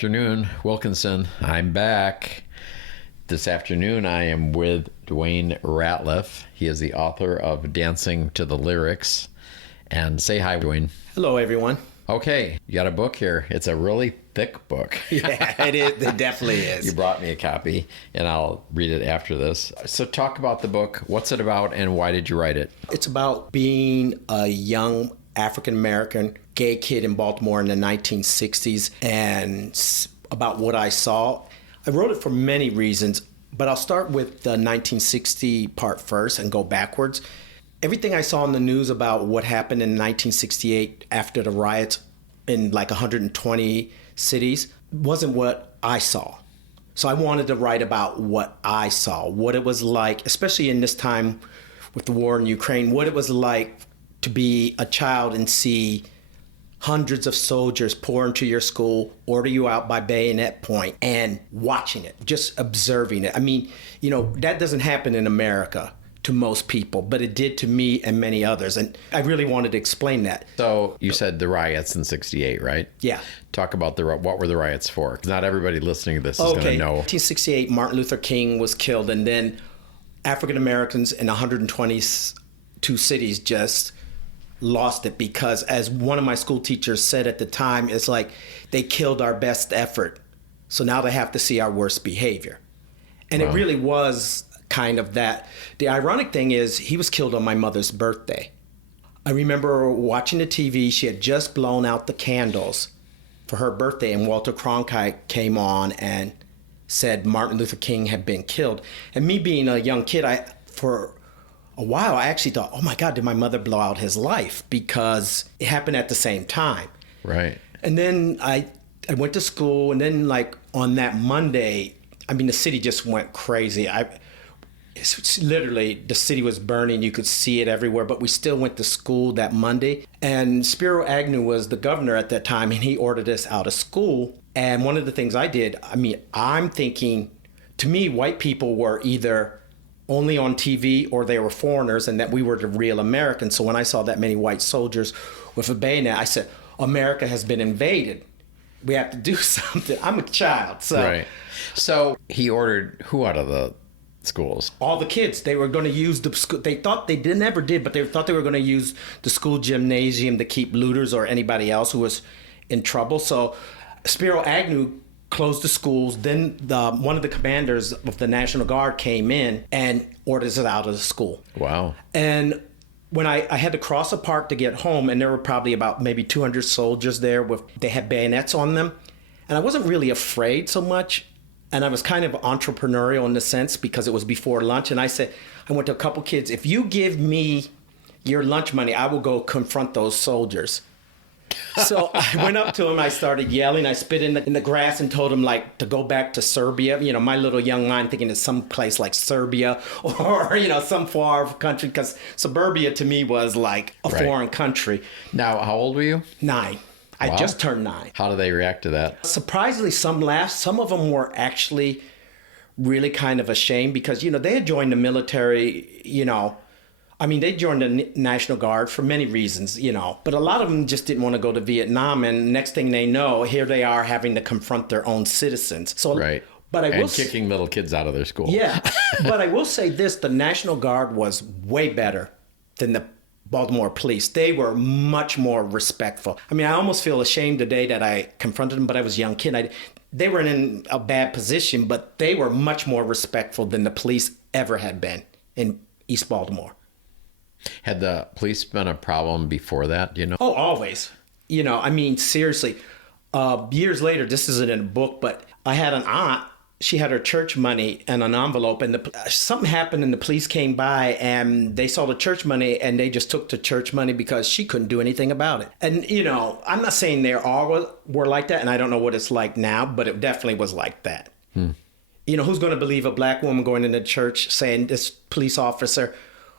afternoon, Wilkinson. I'm back. This afternoon, I am with Dwayne Ratleff. He is the author of Dancing to the Lyrics. And say hi, Dwayne. Hello, everyone. Okay, you got a book here. It's a really thick book. Yeah, it is. It definitely is. You brought me a copy, and I'll read it after this. So talk about the book. What's it about, and why did you write it? It's about being a young African-American gay kid in Baltimore in the 1960s and about what I saw. I wrote it for many reasons, but I'll start with the 1960 part first and go backwards. Everything I saw in the news about what happened in 1968 after the riots in like 120 cities wasn't what I saw. So I wanted to write about what I saw, what it was like, especially in this time with the war in Ukraine, what it was like to be a child and see hundreds of soldiers pour into your school, order you out by bayonet point, and watching it, just observing it. I mean, that doesn't happen in America to most people, but it did to me and many others. And I really wanted to explain that. So you said the riots in 68, right? Yeah. Talk about what were the riots for? 'Cause not everybody listening to this is going to know. 1968, Martin Luther King was killed, and then African Americans in 122 cities just lost it because, as one of my school teachers said at the time, it's like they killed our best effort. So now they have to see our worst behavior. And It really was kind of that. The ironic thing is he was killed on my mother's birthday. I remember watching the TV. She had just blown out the candles for her birthday, and Walter Cronkite came on and said Martin Luther King had been killed. And me being a young kid, for a while, I actually thought, oh my God, did my mother blow out his life? Because it happened at the same time. Right. And then I went to school, and then like on that Monday, the city just went crazy. It's literally, the city was burning. You could see it everywhere, but we still went to school that Monday. And Spiro Agnew was the governor at that time, and he ordered us out of school. And one of the things I did, I'm thinking, to me, white people were either only on TV or they were foreigners, and that we were the real Americans. So when I saw that many white soldiers with a bayonet, I said, America has been invaded. We have to do something. I'm a child. So. Right. So he ordered who out of the schools? All the kids. They were going to use the school. They thought they never did, but they thought they were going to use the school gymnasium to keep looters or anybody else who was in trouble. So Spiro Agnew closed the schools. Then one of the commanders of the National Guard came in and ordered us out of the school. Wow. And when I had to cross a park to get home, and there were probably about maybe 200 soldiers there. They had bayonets on them. And I wasn't really afraid so much. And I was kind of entrepreneurial in the sense because it was before lunch. And I went to a couple kids, if you give me your lunch money, I will go confront those soldiers. So I went up to him, I started yelling, I spit in the grass and told him to go back to Serbia. My little young mind thinking it's some place like Serbia or, some far country, because suburbia to me was like a foreign country. Now, how old were you? 9. I just turned 9. How did they react to that? Surprisingly, some laughed. Some of them were actually really kind of ashamed because, they had joined the military, they joined the National Guard for many reasons, but a lot of them just didn't want to go to Vietnam. And next thing they know, here they are having to confront their own citizens. So, right. But and kicking little kids out of their school. Yeah. But I will say this, the National Guard was way better than the Baltimore police. They were much more respectful. I almost feel ashamed today that I confronted them, but I was a young kid. They were in a bad position, but they were much more respectful than the police ever had been in East Baltimore. Had the police been a problem before that, do you know? Oh, always. Seriously. Years later, this isn't in a book, but I had an aunt. She had her church money in an envelope, and something happened, and the police came by, and they saw the church money, and they just took the church money because she couldn't do anything about it. And, I'm not saying they all were like that, and I don't know what it's like now, but it definitely was like that. Who's going to believe a black woman going into church saying this police officer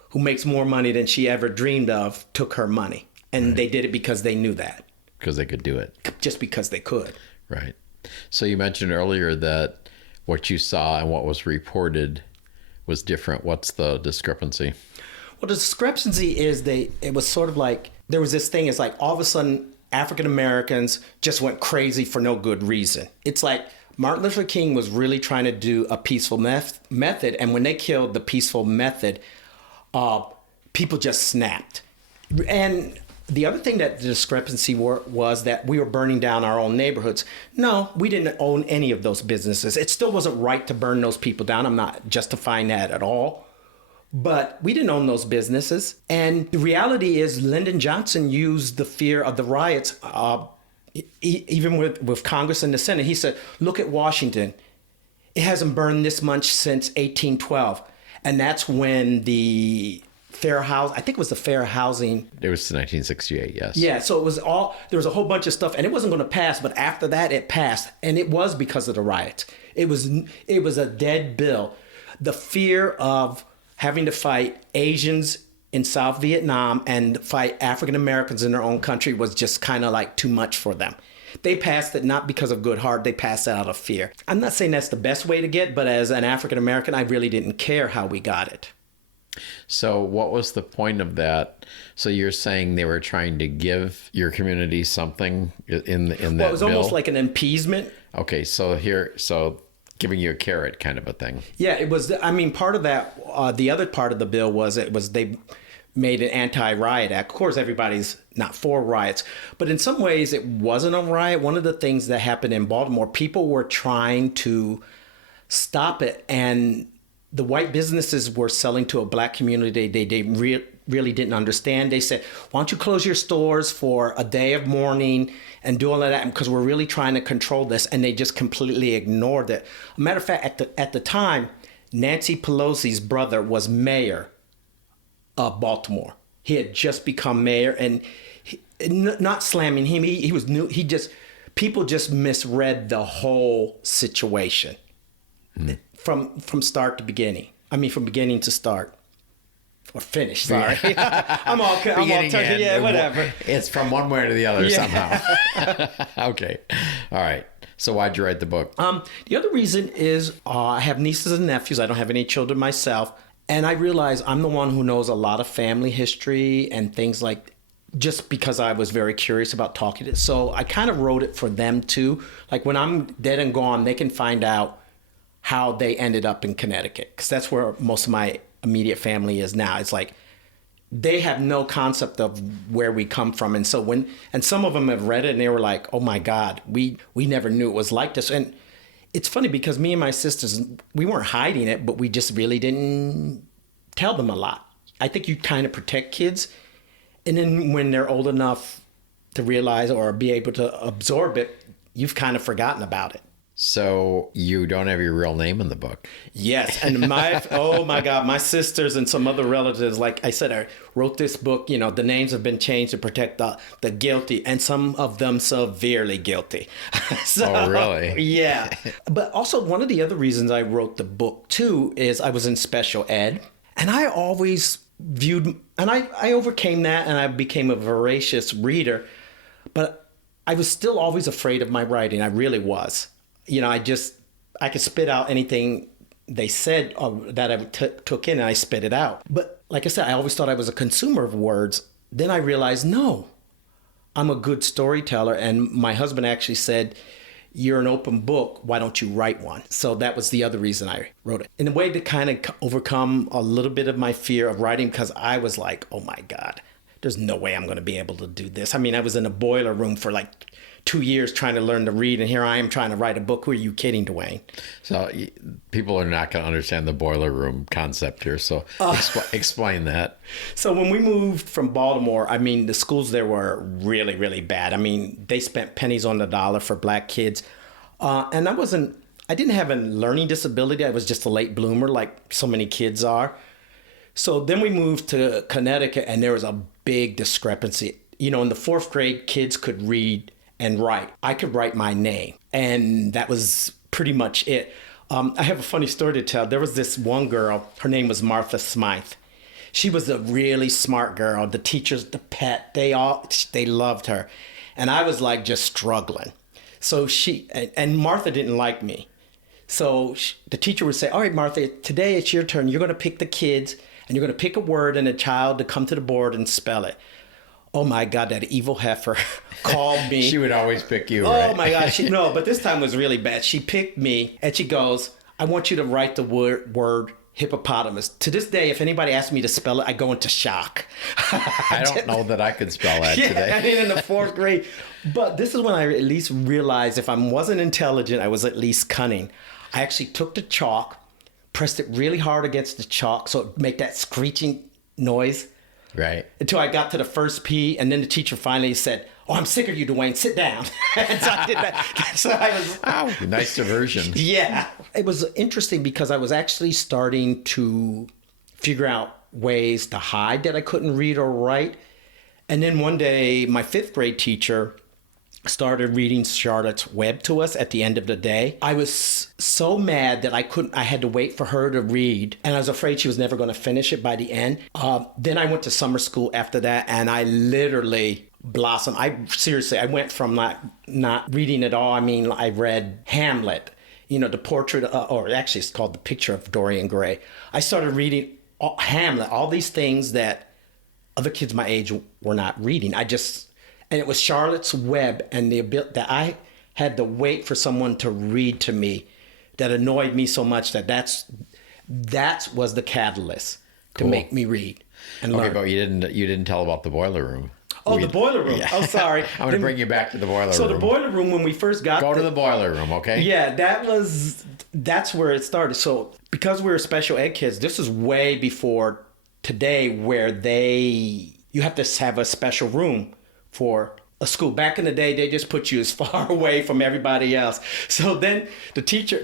who makes more money than she ever dreamed of took her money? And They did it because they knew that. Because they could do it. Just because they could. Right. So you mentioned earlier that what you saw and what was reported was different. What's the discrepancy? Well, the discrepancy is it was sort of like, there was this thing, it's like all of a sudden African Americans just went crazy for no good reason. It's like Martin Luther King was really trying to do a peaceful method, and when they killed the peaceful method, people just snapped. And the other thing that the discrepancy was that we were burning down our own neighborhoods. No, we didn't own any of those businesses. It still wasn't right to burn those people down. I'm not justifying that at all. But we didn't own those businesses. And the reality is Lyndon Johnson used the fear of the riots, even with Congress and the Senate. He said, look at Washington. It hasn't burned this much since 1812. And that's when the fair house, I think it was the fair housing. It was 1968, yes. Yeah, so it was there was a whole bunch of stuff, and it wasn't going to pass, but after that it passed, and it was because of the riots. It was a dead bill. The fear of having to fight Asians in South Vietnam and fight African Americans in their own country was just kind of like too much for them. They passed it not because of good heart, they passed it out of fear. I'm not saying that's the best way to get, but as an African American, I really didn't care how we got it. So what was the point of that? So you're saying they were trying to give your community something in that bill? Well, it was almost like an appeasement. Okay, so giving you a carrot kind of a thing. Yeah, it was. I mean, part of that, the other part of the bill was they made an anti-riot act. Of course, everybody's not for riots, but in some ways it wasn't a riot. One of the things that happened in Baltimore, people were trying to stop it, and the white businesses were selling to a black community they really didn't understand. They said, why don't you close your stores for a day of mourning and do all of that, because we're really trying to control this. And they just completely ignored it. A matter of fact, at the time, Nancy Pelosi's brother was mayor of Baltimore. He had just become mayor, and not slamming him. He was new. People just misread the whole situation. From start to beginning. I mean, from beginning to start. Or finish, sorry. I'm all touchy. Yeah, whatever. It's from one way to the other somehow. Okay. All right. So why'd you write the book? The other reason is I have nieces and nephews. I don't have any children myself. And I realize I'm the one who knows a lot of family history and things like, just because I was very curious about talking to it. So I kind of wrote it for them too. Like when I'm dead and gone, they can find out how they ended up in Connecticut, because that's where most of my immediate family is now. It's like they have no concept of where we come from, and so and some of them have read it and they were like, "Oh my God, we never knew it was like this." And it's funny because me and my sisters, we weren't hiding it, but we just really didn't tell them a lot. I think you kind of protect kids, and then when they're old enough to realize or be able to absorb it, you've kind of forgotten about it. So you don't have your real name in the book. Yes. And oh my God, my sisters and some other relatives, like I said, I wrote this book, the names have been changed to protect the guilty, and some of them severely guilty. Oh, really? Yeah. But also one of the other reasons I wrote the book too is I was in special ed, and I always viewed, and I overcame that and I became a voracious reader, but I was still always afraid of my writing. I really was. I could spit out anything they said that I took in, and I spit it out. But like I said, I always thought I was a consumer of words. Then I realized, no, I'm a good storyteller. And my husband actually said, you're an open book. Why don't you write one? So that was the other reason I wrote it. In a way to kind of overcome a little bit of my fear of writing, because I was like, oh my God, there's no way I'm going to be able to do this. I mean, I was in a boiler room for like 2 years trying to learn to read, and here I am trying to write a book. Who are you kidding, Dwayne? So people are not going to understand the boiler room concept here. So explain that. So when we moved from Baltimore, I mean, the schools there were really, really bad. I mean, they spent pennies on the dollar for black kids. And I didn't have a learning disability. I was just a late bloomer like so many kids are. So then we moved to Connecticut, and there was a big discrepancy. In the fourth grade, kids could read and write. I could write my name, and that was pretty much it. I have a funny story to tell. There was this one girl, her name was Martha Smythe. She was a really smart girl. The teachers, the pet, they loved her. And I was like just struggling. So and Martha didn't like me. So the teacher would say, all right, Martha, today it's your turn. You're going to pick the kids, and you're going to pick a word and a child to come to the board and spell it. Oh my God, that evil heifer called me. She would always pick you, Oh right? my God. No, but this time was really bad. She picked me and she goes, I want you to write the word hippopotamus. To this day, if anybody asks me to spell it, I go into shock. I don't know that I could spell that Yeah, today. I mean, in the fourth grade. But this is when I at least realized if I wasn't intelligent, I was at least cunning. I actually took the chalk, pressed it really hard against the chalk so it would make that screeching noise. Right. Until I got to the first P, and then the teacher finally said, "Oh, I'm sick of you, Dwayne. Sit down." And so I did that. So I was... Oh, nice diversion. Yeah. It was interesting because I was actually starting to figure out ways to hide that I couldn't read or write. And then one day, my fifth grade teacher started reading Charlotte's Web to us at the end of the day. I was so mad that I had to wait for her to read, and I was afraid she was never going to finish it by the end. Then I went to summer school after that, and I literally blossomed. I went from not reading at all. I mean, I read Hamlet, the portrait, or actually it's called The Picture of Dorian Gray. I started reading Hamlet, all these things that other kids my age were not reading. And it was Charlotte's Web and the ability that I had to wait for someone to read to me that annoyed me so much that was the catalyst to make me read and learn. Okay, but you didn't tell about the boiler room. Oh, the boiler room. Yeah. Oh, sorry. I'm going to bring you back to the boiler room. So the boiler room, when we first got Go to the boiler room, okay? Yeah, that's where it started. So because we were special ed kids, this is way before today where you have to have a special room for a school. Back in the day, they just put you as far away from everybody else. So then the teacher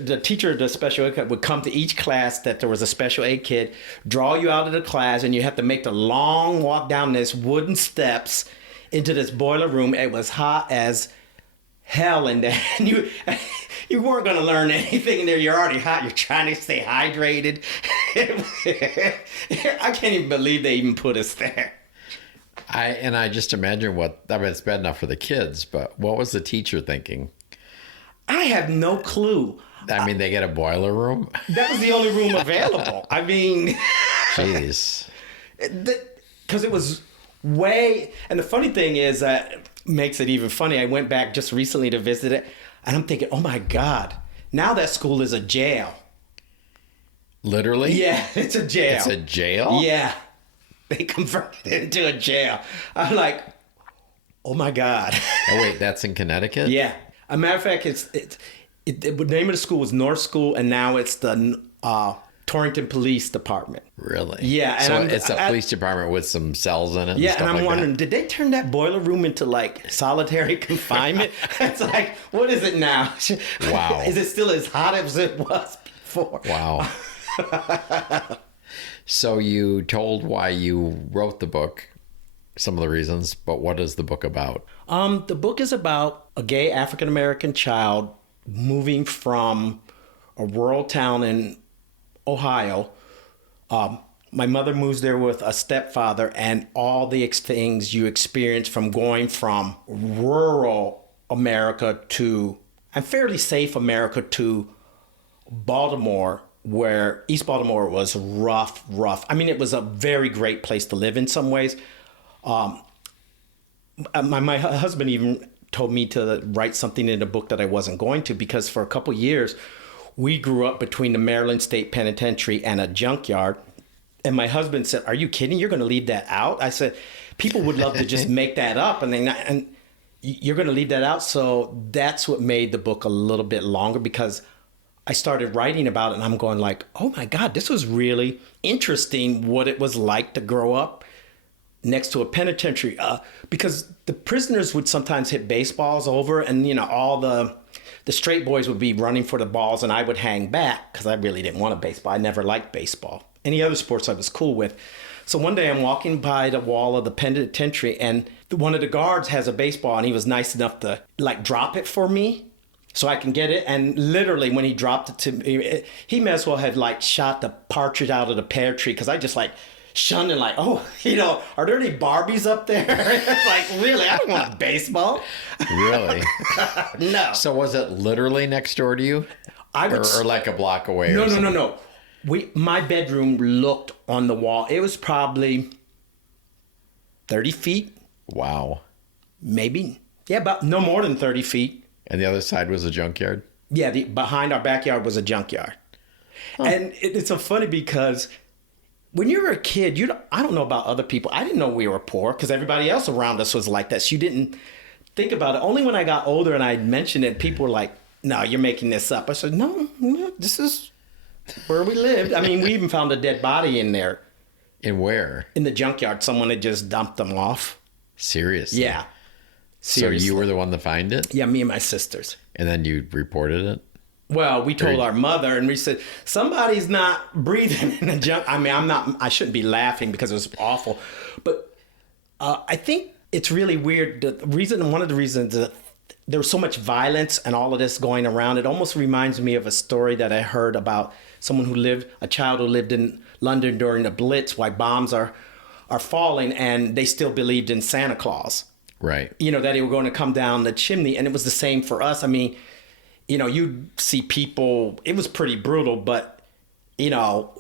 of the special ed kid would come to each class that there was a special ed kid, draw you out of the class, and you have to make the long walk down this wooden steps into this boiler room. It was hot as hell in there. And you weren't going to learn anything in there. You're already hot. You're trying to stay hydrated. I can't even believe they even put us there. I just imagine it's bad enough for the kids, but what was the teacher thinking? I have no clue. I mean, they get a boiler room? That was the only room available. I mean... Jeez. Because it was way... And the funny thing is, makes it even funny, I went back just recently to visit it, and I'm thinking, oh my God, now that school is a jail. Literally? Yeah, it's a jail. It's a jail? Yeah. They converted it into a jail. I'm like, oh my God. Oh wait, that's in Connecticut? Yeah. As a matter of fact, the name of the school was North School, and now it's the Torrington Police Department. Really? Yeah. So it's a police department with some cells in it. Yeah, and I'm like wondering, that? did they turn that boiler room into like solitary confinement? It's like, what is it now? Wow. Is it still as hot as it was before? Wow. So you told why you wrote the book, some of the reasons, but what is the book about? The book is about a gay African-American child moving from a rural town in Ohio. My mother moves there with a stepfather, and all the things you experience from going from rural America to, and fairly safe America, to Baltimore, where East Baltimore was rough. I mean, it was a very great place to live in some ways. My husband even told me to write something in the book that I wasn't going to, because for a couple years, we grew up between the Maryland State Penitentiary and a junkyard. And my husband said, "Are you kidding? You're going to leave that out?" I said, "People would love to just make that up, and you're going to leave that out." So that's what made the book a little bit longer, because I started writing about it, and I'm going like, oh my God, this was really interesting what it was like to grow up next to a penitentiary. Because the prisoners would sometimes hit baseballs over, and all the straight boys would be running for the balls, and I would hang back because I really didn't want a baseball. I never liked baseball. Any other sports I was cool with. So one day I'm walking by the wall of the penitentiary, and one of the guards has a baseball, and he was nice enough to drop it for me so I can get it. And literally when he dropped it to me, he may as well have shot the partridge out of the pear tree, because I just shunned and are there any Barbies up there? It's really, I don't want a baseball. Really? No. So was it literally next door to you? Or like a block away? No. My bedroom looked on the wall. It was probably 30 feet Wow. Maybe. Yeah, about no more than 30 feet. And the other side was a junkyard? Yeah, behind our backyard was a junkyard. Huh. And it's so funny because when you're a kid, I don't know about other people. I didn't know we were poor because everybody else around us was like that. So you didn't think about it. Only when I got older and I mentioned it, people were like, no, you're making this up. I said, no, this is where we lived. I mean, we even found a dead body in there. In where? In the junkyard. Someone had just dumped them off. Seriously? Yeah. Seriously. So you were the one to find it? Yeah, me and my sisters. And then you reported it? Well, we told our mother, and we said, somebody's not breathing in the junk. I mean, I shouldn't be laughing because it was awful. But I think it's really weird. One of the reasons that there was so much violence and all of this going around, it almost reminds me of a story that I heard about a child who lived in London during the Blitz, while bombs are falling, and they still believed in Santa Claus. Right. That he were going to come down the chimney. And it was the same for us. I mean, you'd see people, it was pretty brutal, but,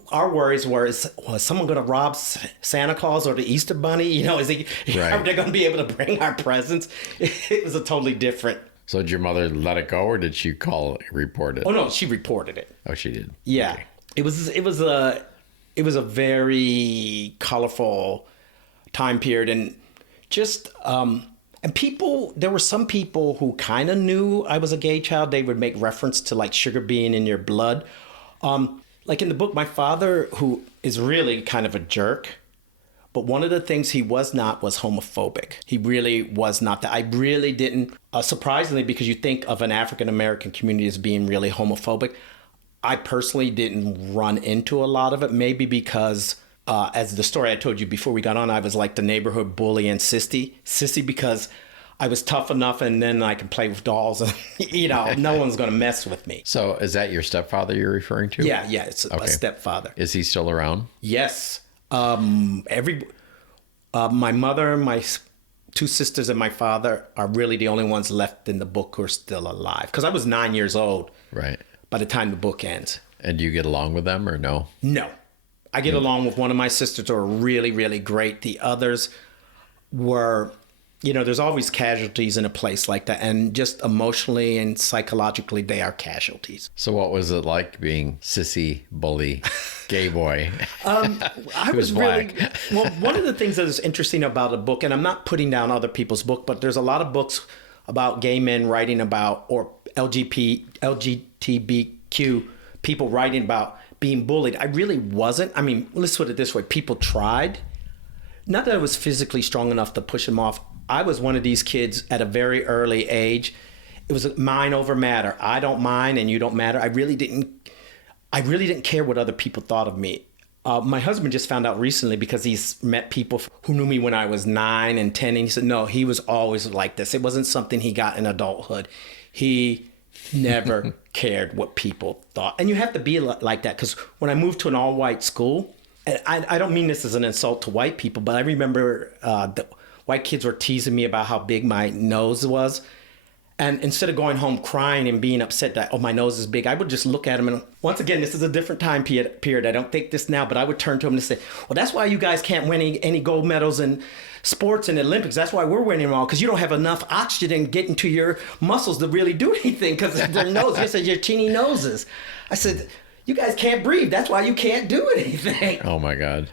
our worries were, was someone going to rob Santa Claus or the Easter Bunny? Are they going to be able to bring our presents? It was a totally different. So did your mother let it go, or did she report it? Oh, no, she reported it. Oh, she did? Yeah. Okay. It was a very colorful time period, and just and people, there were some people who kind of knew I was a gay child. They would make reference to like sugar being in your blood. Like in the book, my father, who is really kind of a jerk, but one of the things he was not was homophobic. He really was not that. I really didn't, surprisingly, because you think of an African-American community as being really homophobic, I personally didn't run into a lot of it, maybe because as the story I told you before we got on, I was like the neighborhood bully and sissy because I was tough enough, and then I could play with dolls, and no one's going to mess with me. So is that your stepfather you're referring to? Yeah, it's a stepfather. Is he still around? Yes. My mother, my two sisters, and my father are really the only ones left in the book who are still alive. Because I was 9 years old. Right. By the time the book ends. And do you get along with them or no? No. I get along with one of my sisters who are really, really great. The others were, there's always casualties in a place like that. And just emotionally and psychologically, they are casualties. So what was it like being sissy, bully, gay boy? I was black. One of the things that is interesting about a book, and I'm not putting down other people's book, but there's a lot of books about gay men writing about, or LGBTQ people writing about being bullied. I really wasn't. I mean, let's put it this way. People tried. Not that I was physically strong enough to push them off. I was one of these kids at a very early age. It was mind over matter. I don't mind and you don't matter. I really didn't care what other people thought of me. My husband just found out recently because he's met people who knew me when I was 9 and 10. And he said, no, he was always like this. It wasn't something he got in adulthood. He never cared what people thought. And you have to be like that, because when I moved to an all-white school, and I don't mean this as an insult to white people, but I remember the white kids were teasing me about how big my nose was. And instead of going home crying and being upset that, oh, my nose is big, I would just look at them. And once again, this is a different time period. I don't think this now, but I would turn to them and say, well, that's why you guys can't win any gold medals in sports and Olympics. That's why we're winning them all, because you don't have enough oxygen getting to your muscles to really do anything, because their nose, just your teeny noses. I said, you guys can't breathe. That's why you can't do anything. Oh, my God.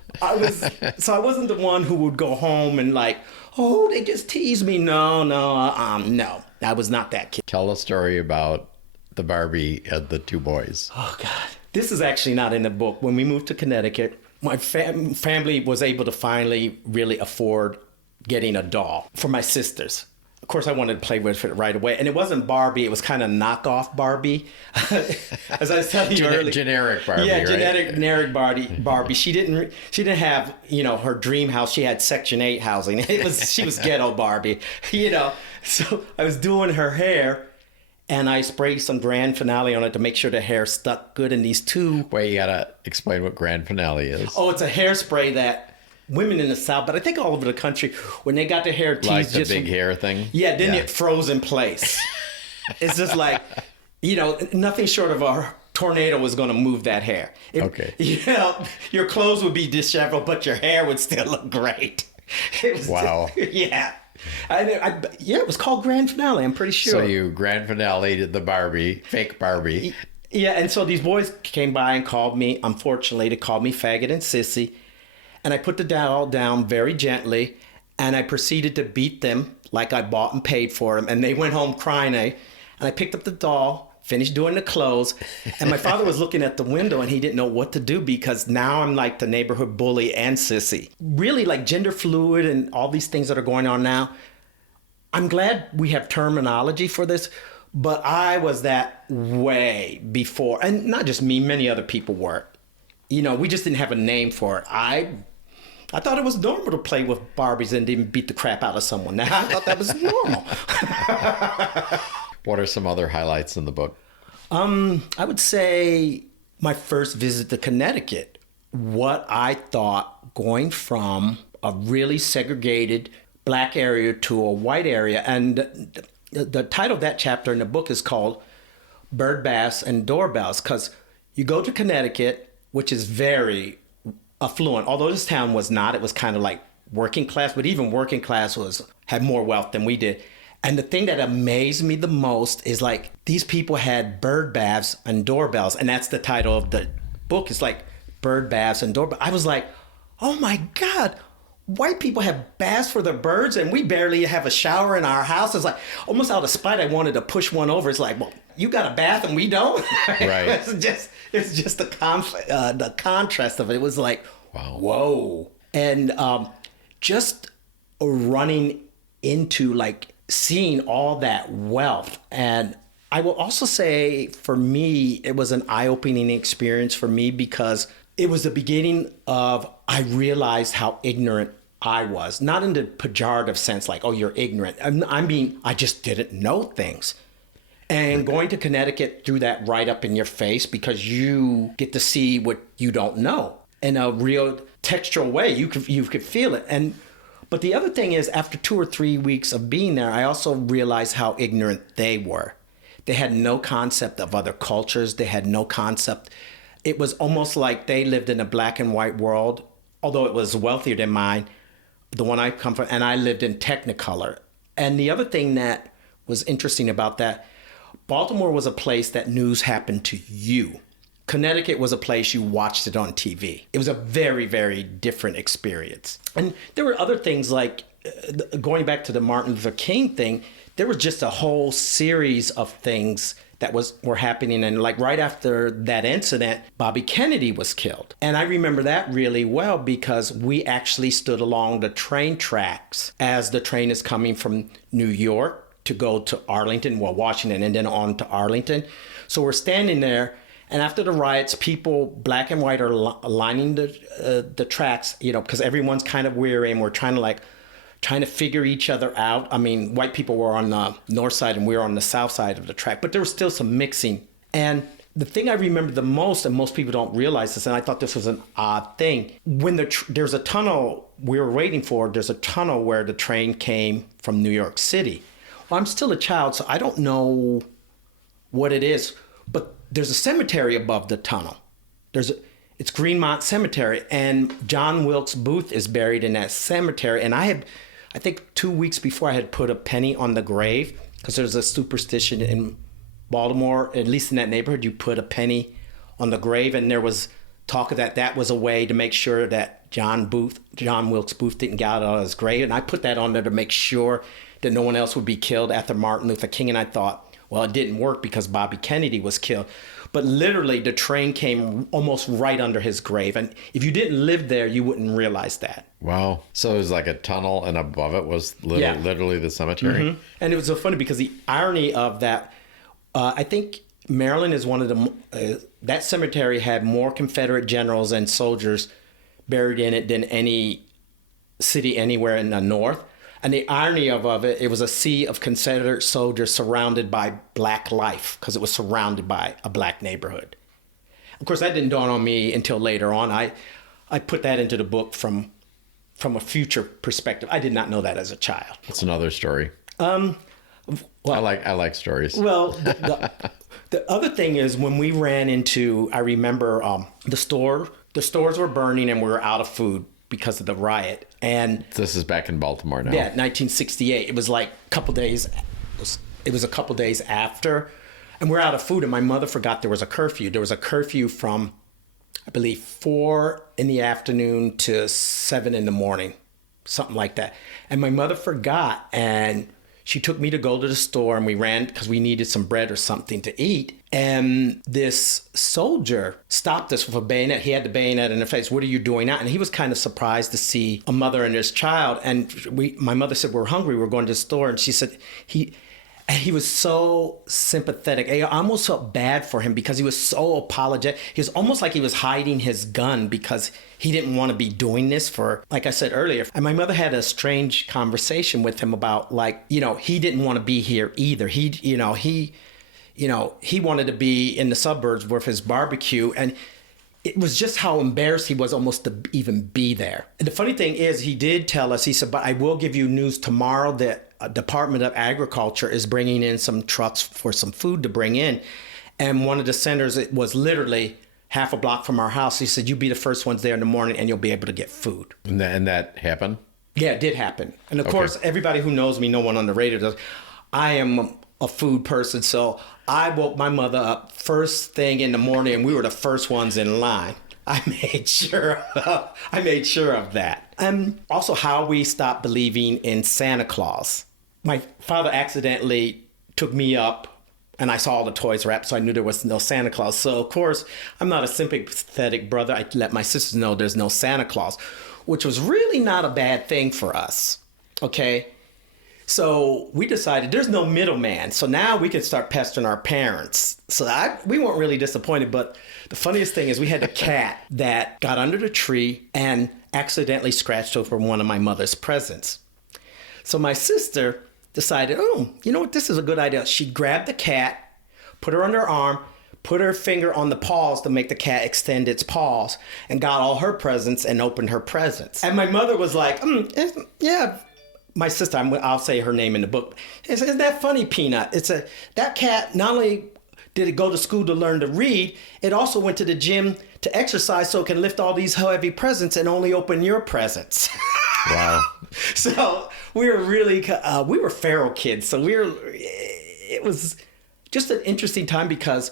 So I wasn't the one who would go home and like, oh, they just teased me. No. I was not that kid. Tell a story about the Barbie and the two boys. Oh, God. This is actually not in the book. When we moved to Connecticut, my family was able to finally really afford getting a doll for my sisters. Of course, I wanted to play with it right away. And it wasn't Barbie. It was kind of knockoff Barbie. As I was telling you earlier. Generic Barbie, yeah, right? generic Barbie. She didn't have, her dream house. She had Section 8 housing. She was ghetto Barbie, So I was doing her hair, and I sprayed some Grand Finale on it to make sure the hair stuck good. And these two... Wait, you got to explain what Grand Finale is. Oh, it's a hairspray that... Women in the South, but I think all over the country, when they got their hair teased, like the big hair thing. Yeah, then it froze in place. It's just like, nothing short of a tornado was going to move that hair. Okay. Your clothes would be disheveled, but your hair would still look great. Wow. Yeah. Yeah, it was called Grand Finale, I'm pretty sure. So you grand finale the Barbie, fake Barbie. Yeah, and so these boys came by and called me, unfortunately, they called me faggot and sissy. And I put the doll down very gently, and I proceeded to beat them like I bought and paid for them. And they went home crying. And I picked up the doll, finished doing the clothes, and my father was looking at the window, and he didn't know what to do because now I'm like the neighborhood bully and sissy. Really like gender fluid and all these things that are going on now. I'm glad we have terminology for this, but I was that way before. And not just me, many other people were. You know, we just didn't have a name for it. I thought it was normal to play with Barbies and even beat the crap out of someone. Now, I thought that was normal. What are some other highlights in the book? I would say my first visit to Connecticut. What I thought going from a really segregated black area to a white area. And the title of that chapter in the book is called Bird Baths and Doorbells, because you go to Connecticut, which is very affluent, although this town was not. It was kind of like working class, but even working class had more wealth than we did. And the thing that amazed me the most is like these people had bird baths and doorbells, and that's the title of the book. It's like Bird Baths and Doorbells. I was like, oh my God, white people have baths for their birds, and we barely have a shower in our house. It's like almost out of spite, I wanted to push one over. It's like, well, you got a bath and we don't. Right. It's just the contrast of it. It was like, wow, whoa, and just running into like seeing all that wealth. And I will also say, for me, it was an eye-opening experience for me because it was the beginning of, I realized how ignorant I was. Not in the pejorative sense, like, oh, you're ignorant. I mean, I just didn't know things. And going to Connecticut threw that right up in your face because you get to see what you don't know in a real textural way. You could feel it. But the other thing is, after 2 or 3 weeks of being there, I also realized how ignorant they were. They had no concept of other cultures. They had no concept. It was almost like they lived in a black and white world, although it was wealthier than mine, the one I come from, and I lived in Technicolor. And the other thing that was interesting about that, Baltimore was a place that news happened to you. Connecticut was a place you watched it on TV. It was a very, very different experience. And there were other things like, going back to the Martin Luther King thing, there was just a whole series of things that were happening. And like right after that incident, Bobby Kennedy was killed. And I remember that really well because we actually stood along the train tracks as the train is coming from New York to go to Arlington, Washington, and then on to Arlington. So we're standing there, and after the riots, people, black and white, are lining the tracks, you know, because everyone's kind of weary, and we're trying to figure each other out. I mean, white people were on the north side, and we were on the south side of the track, but there was still some mixing. And the thing I remember the most, and most people don't realize this, and I thought this was an odd thing, when there's a tunnel we were waiting for, there's a tunnel where the train came from New York City. Well, I'm still a child, so I don't know what it is, but there's a cemetery above the tunnel. It's Greenmont Cemetery, and John Wilkes Booth is buried in that cemetery. And I think 2 weeks before, I had put a penny on the grave because there's a superstition in Baltimore, at least in that neighborhood, you put a penny on the grave, and there was talk of that was a way to make sure that John Wilkes Booth didn't get out of his grave. And I put that on there to make sure that no one else would be killed after Martin Luther King. And I thought, well, it didn't work because Bobby Kennedy was killed. But literally, the train came almost right under his grave. And if you didn't live there, you wouldn't realize that. Wow. So it was like a tunnel, and above it was literally the cemetery? Mm-hmm. And it was so funny because the irony of that, I think Maryland is one of the, that cemetery had more Confederate generals and soldiers buried in it than any city anywhere in the North. And the irony of it, it was a sea of Confederate soldiers surrounded by black life because it was surrounded by a black neighborhood. Of course, that didn't dawn on me until later on. I put that into the book from a future perspective. I did not know that as a child. That's another story. Well, I like stories. Well, the other thing is when we ran into, I remember the stores were burning and we were out of food because of the riot. And This is back in Baltimore now. yeah, 1968. It was like a couple days. It was a couple days after, and we're out of food. And my mother forgot there was a curfew. There was a curfew from, I believe, 4 in the afternoon to 7 in the morning, something like that. And my mother forgot, and she took me to go to the store, and we ran because we needed some bread or something to eat. And this soldier stopped us with a bayonet. He had the bayonet in the face. What are you doing now? And he was kind of surprised to see a mother and his child. And my mother said, we're hungry. We're going to the store. And she said, he was so sympathetic. I almost felt bad for him because he was so apologetic. He was almost like he was hiding his gun because he didn't want to be doing this for, like I said earlier. And my mother had a strange conversation with him about, like, he didn't want to be here either. He wanted to be in the suburbs with his barbecue. And it was just how embarrassed he was almost to even be there. And the funny thing is, he did tell us, he said, but I will give you news tomorrow that Department of Agriculture is bringing in some trucks for some food to bring in. And one of the centers, it was literally half a block from our house. He said, you be the first ones there in the morning and you'll be able to get food. And that happened? Yeah, it did happen. And of course, everybody who knows me, no one on the radio does, I am a food person. So I woke my mother up first thing in the morning and we were the first ones in line. I made sure of that. And also how we stopped believing in Santa Claus. My father accidentally took me up and I saw all the toys wrapped, so I knew there was no Santa Claus. So, of course, I'm not a sympathetic brother. I let my sisters know there's no Santa Claus, which was really not a bad thing for us, okay? So we decided there's no middleman. So now we could start pestering our parents. So we weren't really disappointed, but the funniest thing is we had a cat that got under the tree and accidentally scratched over one of my mother's presents. So my sister decided, oh, you know what, this is a good idea. She grabbed the cat, put her on her arm, put her finger on the paws to make the cat extend its paws, and got all her presents and opened her presents. And my mother was like, yeah. My sister, I'll say her name in the book. Isn't that funny, Peanut? That cat, not only did it go to school to learn to read, it also went to the gym to exercise so it can lift all these heavy presents and only open your presents. Wow. So we were really, we were feral kids. So it was just an interesting time because,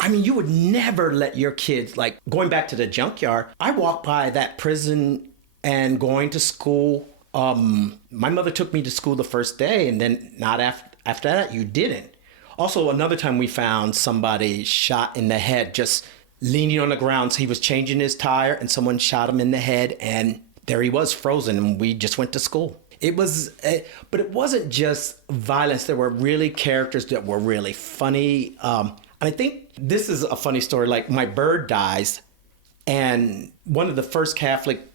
I mean, you would never let your kids, like going back to the junkyard, I walked by that prison and going to school. My mother took me to school the first day, and then not after that, you didn't. Also, another time we found somebody shot in the head, just leaning on the ground. So he was changing his tire, and someone shot him in the head, and there he was, frozen, and we just went to school. It was, but it wasn't just violence. There were really characters that were really funny. And I think this is a funny story. Like, my bird dies. And one of the first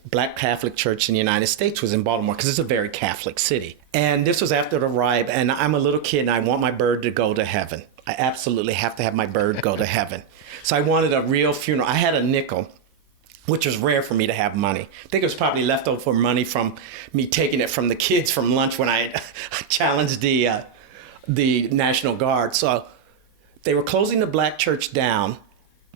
Black Catholic church in the United States was in Baltimore because it's a very Catholic city. And this was after the riot, and I'm a little kid and I want my bird to go to heaven. I absolutely have to have my bird go to heaven. So I wanted a real funeral. I had a nickel, which was rare for me to have money. I think it was probably leftover money from me taking it from the kids from lunch when I challenged the National Guard. So they were closing the black church down.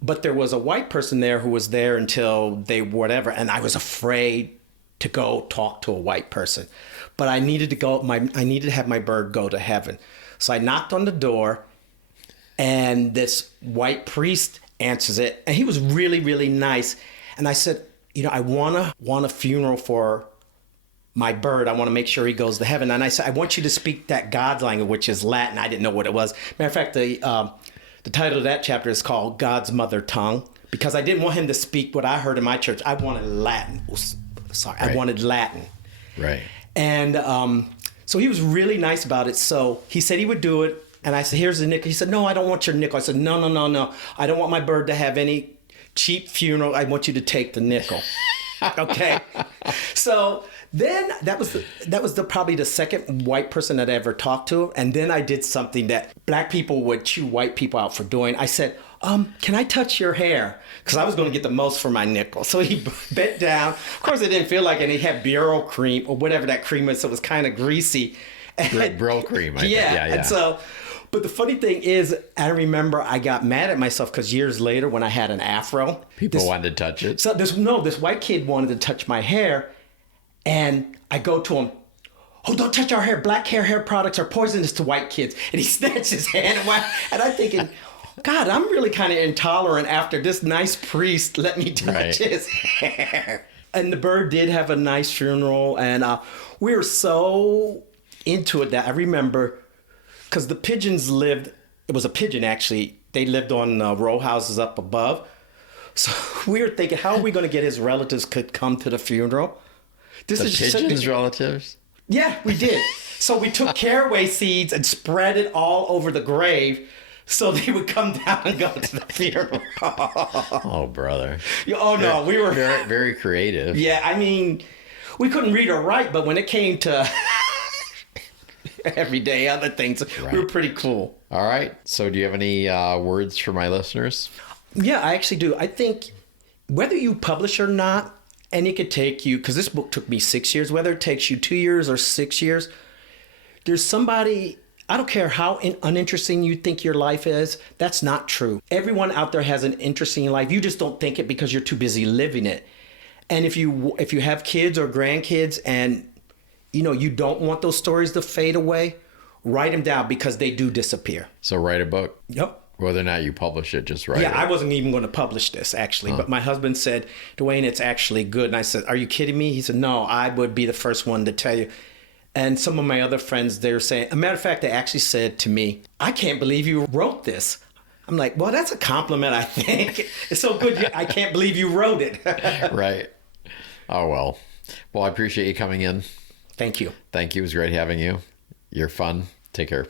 But there was a white person there who was there until they whatever, and I was afraid to go talk to a white person. But I needed to have my bird go to heaven. So I knocked on the door, and this white priest answers it, and he was really, really nice. And I said, I want a funeral for my bird. I want to make sure he goes to heaven. And I said, I want you to speak that God's language, which is Latin. I didn't know what it was. Matter of fact, the title of that chapter is called God's Mother Tongue, because I didn't want him to speak what I heard in my church. I wanted Latin. Right. I wanted Latin. Right. And so he was really nice about it. So he said he would do it. And I said, here's the nickel. He said, no, I don't want your nickel. I said, no. I don't want my bird to have any cheap funeral. I want you to take the nickel. Okay. So then that was probably the second white person that I ever talked to. And then I did something that black people would chew white people out for doing. I said, can I touch your hair? Because I was going to get the most for my nickel. So he bent down. Of course, it didn't feel like it. He had Bureau cream or whatever that cream was. So it was kind of greasy. Brill cream. Yeah. And so, But the funny thing is, I remember I got mad at myself because years later when I had an afro. People wanted to touch it. So this white kid wanted to touch my hair. And I go to him, oh, don't touch our hair. Black hair products are poisonous to white kids. And he snatched his hand away. And I'm thinking, God, I'm really kind of intolerant after this nice priest let me touch his hair. And the bird did have a nice funeral. And we were so into it that I remember, because the pigeons lived, it was a pigeon actually, they lived on row houses up above. So we were thinking, how are we going to get his relatives could come to the funeral? The pigeons' relatives? Yeah, we did. So we took caraway seeds and spread it all over the grave so they would come down and go to the funeral. Oh, brother. Oh, no, we were... Very, very creative. Yeah, I mean, we couldn't read or write, but when it came to everyday other things, we were pretty cool. All right. So do you have any words for my listeners? Yeah, I actually do. I think whether you publish or not, and it could take you, because this book took me 6 years, whether it takes you 2 years or 6 years, there's somebody, I don't care how uninteresting you think your life is, that's not true. Everyone out there has an interesting life. You just don't think it because you're too busy living it. And if you have kids or grandkids and you don't want those stories to fade away, write them down because they do disappear. So write a book. Yep. Whether or not you publish it, just write it. Yeah, I wasn't even going to publish this, actually. But my husband said, Dwayne, it's actually good. And I said, are you kidding me? He said, no, I would be the first one to tell you. And some of my other friends, they were saying, a matter of fact, they actually said to me, I can't believe you wrote this. I'm like, well, that's a compliment, I think. It's so good, I can't believe you wrote it. Right. Oh, well. Well, I appreciate you coming in. Thank you. Thank you. It was great having you. You're fun. Take care.